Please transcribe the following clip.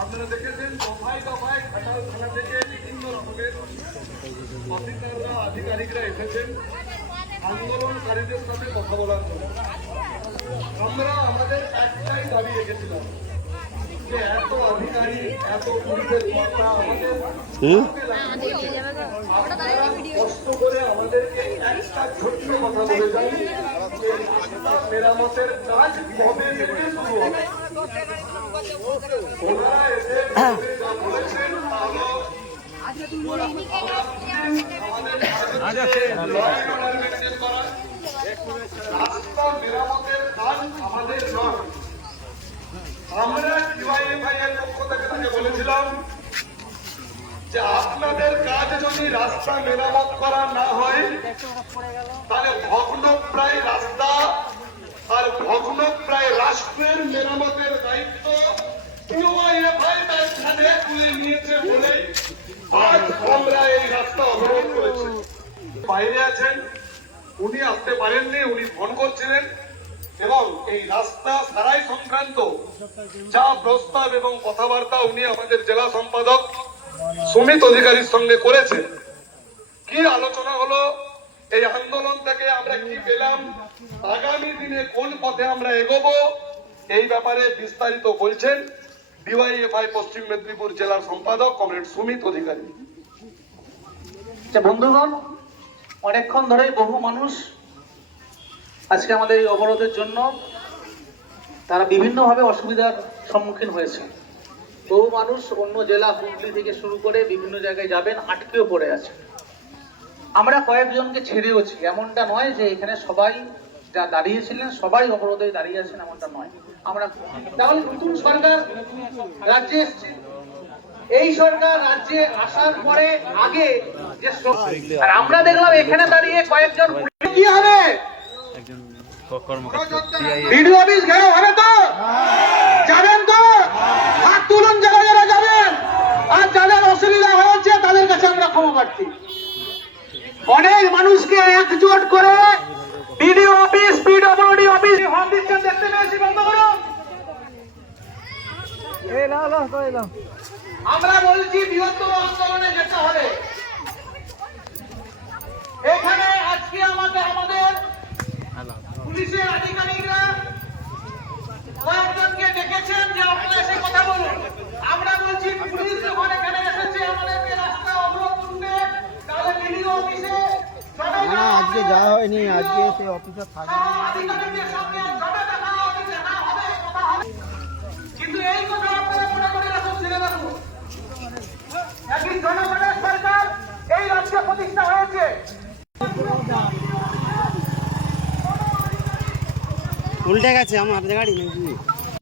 আপনারা দেখেছেন দফায় দফায় ঘাটাল থানা থেকে বিভিন্ন রকমের অফিসাররা আধিকারিকরা এসেছেন আন্দোলনকারীদের সাথে কথা বলার জন্য। আমরা আমাদের একটাই দাবি রেখেছিলাম যে এত আধিকারিক এত পুলিশের কর্তা আমাদের কষ্ট করে আমাদেরকে একটা ছোট্ট কথা বলে যান, মেরামতের কাজ কবে থেকে শুরু হবে। ওনারা এসে যা বলেছেন রাস্তা মেরামতের কাজ আমাদের নয়। আমরা ডিওয়াইএফআই এর পক্ষ থেকে তাকে বলেছিলাম যে আপনাদের কাজ যদি রাস্তা মেরামত করা না হয় তাহলে ভগ্নপ্রায় রাস্তা আর ভগ্নপ্রায় রাষ্ট্রের মেরামতের দায়িত্ব ডিওয়াইএফআই তার কাঁধে তুলে নিয়েছে বলে আজ আমরা এই রাস্তা অবরোধ করেছি। বাইরে আছেন, উনি আসতে পারেননি, উনি ফোন করছিলেন এবং এই রাস্তা সারাই সংক্রান্ত যা প্রস্তাব এবং কথাবার্তা উনি আমাদের জেলা সম্পাদক সুমিত অধিকারীর সঙ্গে করেছেন। কি আলোচনা হলো, এই আন্দোলন থেকে আমরা কি পেলাম, আগামী দিনে কোন পথে আমরা এগোবো, এই ব্যাপারে বিস্তারিত বলছেন ডিওয়াইএফআই পশ্চিম মেদিনীপুর জেলার সম্পাদক কমরেড সুমিত অধিকারী। বন্ধুগণ, অনেকক্ষণ ধরেই বহু মানুষ আজকে আমাদের এই অবরোধের জন্য তারা বিভিন্নভাবে অসুবিধার সম্মুখীন হয়েছে। বহু মানুষ অন্য জেলা হুগলি থেকে শুরু করে বিভিন্ন জায়গায় যাবেন, আটকেও পড়ে আছে। আমরা কয়েকজনকে ছেড়েওছি, এমনটা নয় যে এখানে সবাই যা দাঁড়িয়েছিলেন সবাই অবরোধে দাঁড়িয়ে আছেন, এমনটা নয়। আমরা তাহলে নতুন সরকার রাজ্যে এসছে, এই সরকার রাজ্যে আসার পরে আগে যে আর আমরা দেখলাম এখানে দাঁড়িয়ে কয়েকজন কি হবে, ভিডিও অফিস ঘেরাও হবে তো, যাবেন তো, হাত তুলুন যারা যারা যাবেন, আর যাদের অসুবিধা হয়েছে তাদের কাছে আমরা ক্ষমা প্রার্থী। অনেক মানুষকে একজোট করে ভিডিও অফিস পিডব্লিউডি অফিস হল দিচ্ছেন, দেখতে পেয়েছি। বন্ধ করুন। আমরা বলছি বৃহত্তর আন্দোলনে যেতে হবে। এখানে আজকে আমাদের পুলিশের আধিকারিকরা কয়েকজনকে ডেকেছেন যে আপনারা এসে কথা বলুন। আমরা বলছি পুলিশ যখন এখানে এসেছে আমাদেরকে রাস্তা অবরোধ করতে, তাহলে ভিডিও অফিসে আজকে যাওয়া হয়নি, আজকে সে অফিসার থাকে আধিকারিকদের সঙ্গে জমা দেখা হবে, দেখা হবে, কথা হবে। কিন্তু এই কথা আপনারা মনে করে রাখুন, ছেড়ে রাখুন। একই জনগণের সরকার এই রাজ্যে প্রতিষ্ঠা হয়েছে। উল্টে গেছে আমার গাড়ি নাকি?